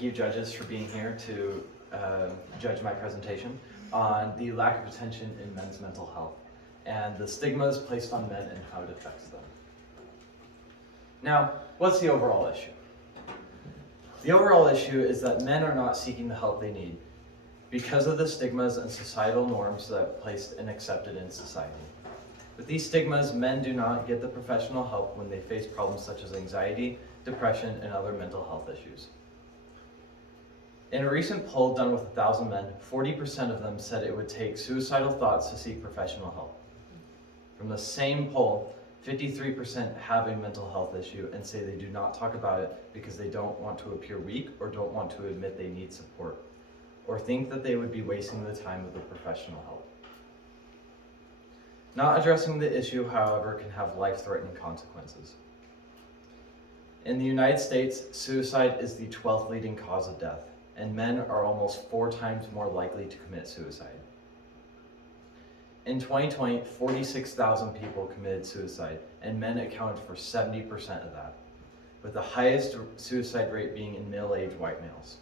Thank you, judges, for being here to judge my presentation on the lack of attention in men's mental health and the stigmas placed on men and how it affects them. Now, what's the overall issue? The overall issue is that men are not seeking the help they need because of the stigmas and societal norms that are placed and accepted in society. With these stigmas, men do not get the professional help when they face problems such as anxiety, depression, and other mental health issues. In a recent poll done with 1,000 men, 40% of them said it would take suicidal thoughts to seek professional help. From the same poll, 53% have a mental health issue and say they do not talk about it because they don't want to appear weak or don't want to admit they need support, or think that they would be wasting the time with a professional help. Not addressing the issue, however, can have life-threatening consequences. In the United States, suicide is the 12th leading cause of death, and men are almost 4 times more likely to commit suicide. In 2020, 46,000 people committed suicide, and men accounted for 70% of that, with the highest suicide rate being in middle-aged white males.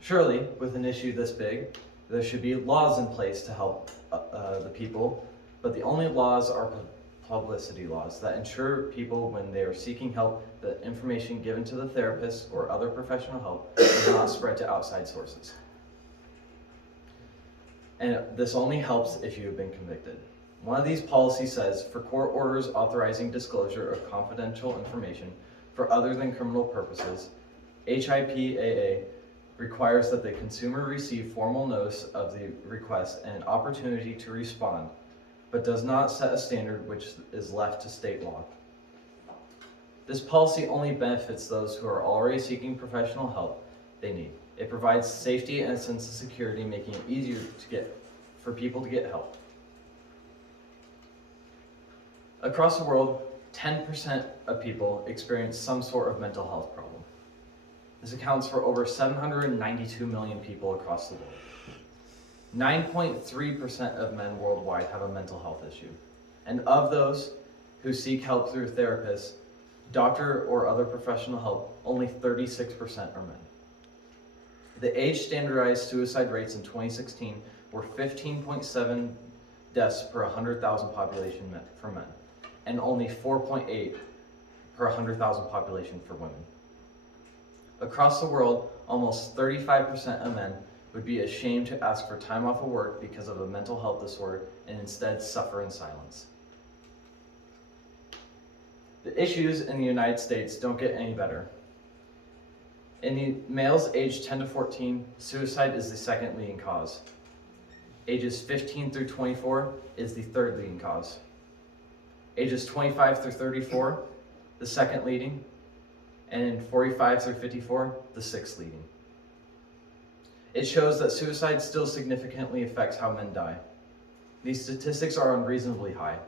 Surely, with an issue this big, there should be laws in place to help the people, but the only laws are publicity laws that ensure people, when they are seeking help, that information given to the therapist or other professional help is not spread to outside sources. And this only helps if you have been convicted. One of these policies says, for court orders authorizing disclosure of confidential information for other than criminal purposes, HIPAA requires that the consumer receive formal notice of the request and an opportunity to respond, but does not set a standard which is left to state law. This policy only benefits those who are already seeking professional help they need. It provides safety and a sense of security, making it easier for people to get help. Across the world, 10% of people experience some sort of mental health problem. This accounts for over 792 million people across the world. 9.3% of men worldwide have a mental health issue. And of those who seek help through therapists, doctor, or other professional help, only 36% are men. The age-standardized suicide rates in 2016 were 15.7 deaths per 100,000 population for men, and only 4.8 per 100,000 population for women. Across the world, almost 35% of men would be ashamed to ask for time off of work because of a mental health disorder and instead suffer in silence. The issues in the United States don't get any better. In the males aged 10 to 14, suicide is the second leading cause. Ages 15 through 24 is the third leading cause. Ages 25 through 34, the second leading, and in 45 through 54, the sixth leading. It shows that suicide still significantly affects how men die. These statistics are unreasonably high.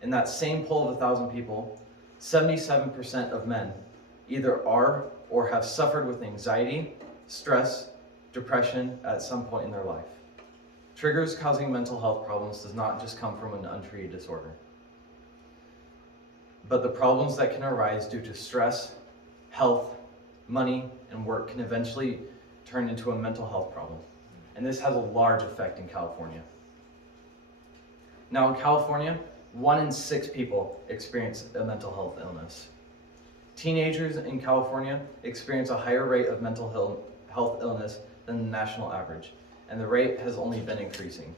In that same poll of 1,000 people, 77% of men either are or have suffered with anxiety, stress, depression at some point in their life. Triggers causing mental health problems does not just come from an untreated disorder, but the problems that can arise due to stress, health, money, and work can eventually turn into a mental health problem. And this has a large effect in California. Now in California, 1 in 6 people experience a mental health illness. Teenagers in California experience a higher rate of mental health illness than the national average, and the rate has only been increasing.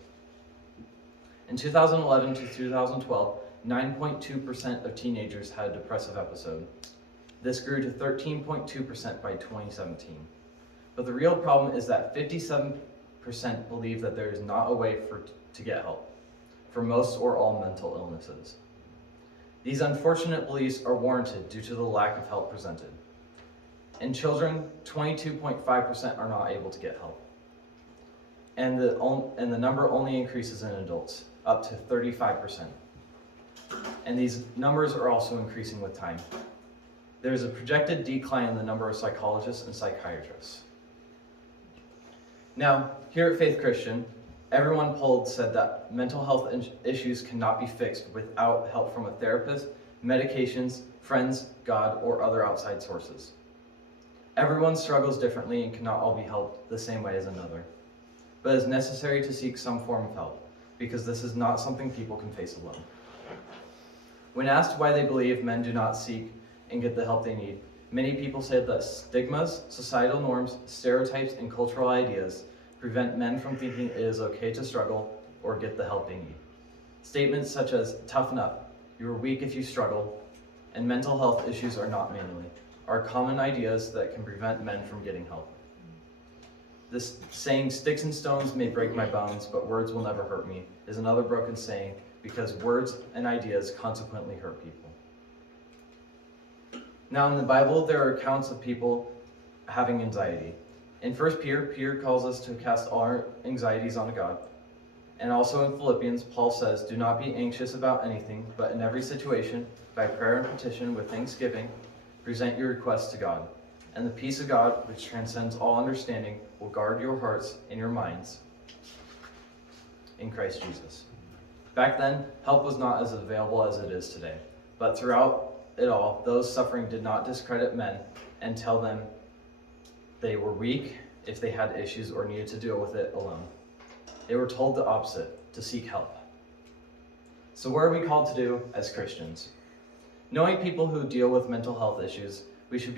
In 2011 to 2012, 9.2% of teenagers had a depressive episode. This grew to 13.2% by 2017. But the real problem is that 57% believe that there is not a way to get help for most or all mental illnesses. These unfortunate beliefs are warranted due to the lack of help presented. In children, 22.5% are not able to get help. And the number only increases in adults, up to 35%. And these numbers are also increasing with time. There's a projected decline in the number of psychologists and psychiatrists. Now, here at Faith Christian, everyone polled said that mental health issues cannot be fixed without help from a therapist, medications, friends, God, or other outside sources. Everyone struggles differently and cannot all be helped the same way as another. But it is necessary to seek some form of help, because this is not something people can face alone. When asked why they believe men do not seek and get the help they need, many people say that stigmas, societal norms, stereotypes, and cultural ideas prevent men from thinking it is okay to struggle or get the help they need. Statements such as toughen up, you are weak if you struggle, and mental health issues are not manly are common ideas that can prevent men from getting help. This saying, sticks and stones may break my bones, but words will never hurt me, is another broken saying because words and ideas consequently hurt people. Now in the Bible, there are accounts of people having anxiety. In 1 Peter calls us to cast all our anxieties onto God. And also in Philippians, Paul says, do not be anxious about anything, but in every situation, by prayer and petition with thanksgiving, present your requests to God. And the peace of God, which transcends all understanding, will guard your hearts and your minds in Christ Jesus. Back then, help was not as available as it is today. But throughout it all, those suffering did not discredit men and tell them they were weak if they had issues or needed to deal with it alone. They were told the opposite, to seek help. So what are we called to do as Christians? Knowing people who deal with mental health issues, we should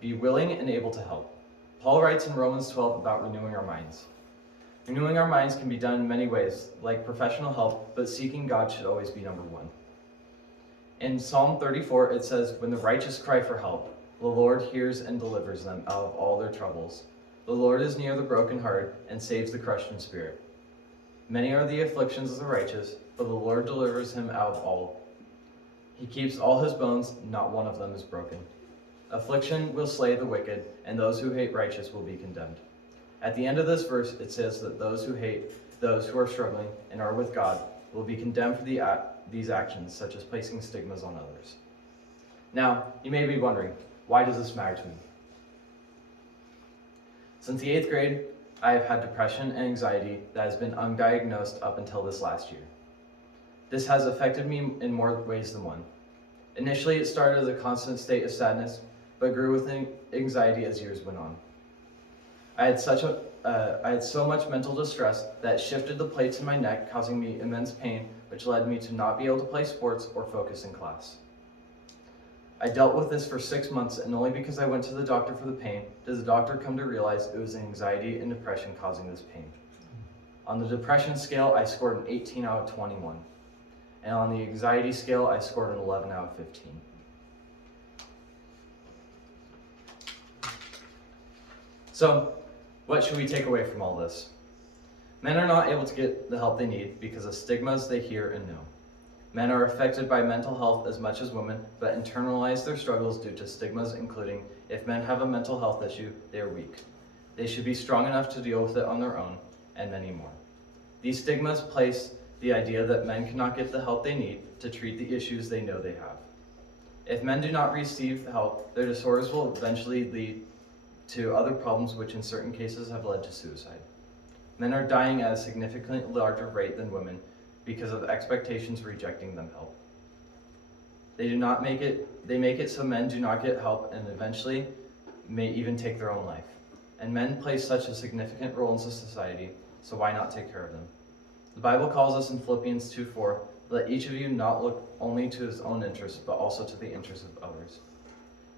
be willing and able to help. Paul writes in Romans 12 about renewing our minds. Renewing our minds can be done in many ways, like professional help, but seeking God should always be number one. In Psalm 34, it says, when the righteous cry for help, the Lord hears and delivers them out of all their troubles. The Lord is near the brokenhearted and saves the crushed in spirit. Many are the afflictions of the righteous, but the Lord delivers him out of all. He keeps all his bones, not one of them is broken. Affliction will slay the wicked, and those who hate righteous will be condemned. At the end of this verse, it says that those who hate those who are struggling and are with God will be condemned for these actions, such as placing stigmas on others. Now, you may be wondering, why does this matter to me? Since the 8th grade, I have had depression and anxiety that has been undiagnosed up until this last year. This has affected me in more ways than one. Initially, it started as a constant state of sadness, but grew with anxiety as years went on. I had so much mental distress that it shifted the plates in my neck, causing me immense pain, which led me to not be able to play sports or focus in class. I dealt with this for 6 months, and only because I went to the doctor for the pain did the doctor come to realize it was anxiety and depression causing this pain. On the depression scale, I scored an 18 out of 21. And on the anxiety scale, I scored an 11 out of 15. So, what should we take away from all this? Men are not able to get the help they need because of stigmas they hear and know. Men are affected by mental health as much as women, but internalize their struggles due to stigmas, including if men have a mental health issue, they are weak. They should be strong enough to deal with it on their own, and many more. These stigmas place the idea that men cannot get the help they need to treat the issues they know they have. If men do not receive help, their disorders will eventually lead to other problems, which in certain cases have led to suicide. Men are dying at a significantly larger rate than women because of expectations rejecting them help. They make it so men do not get help and eventually may even take their own life. And men play such a significant role in society, so why not take care of them? The Bible calls us in Philippians 2:4, let each of you not look only to his own interests, but also to the interests of others.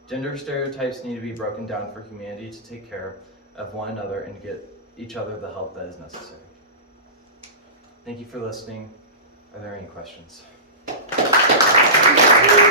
Gender stereotypes need to be broken down for humanity to take care of one another and get each other the help that is necessary. Thank you for listening. Are there any questions?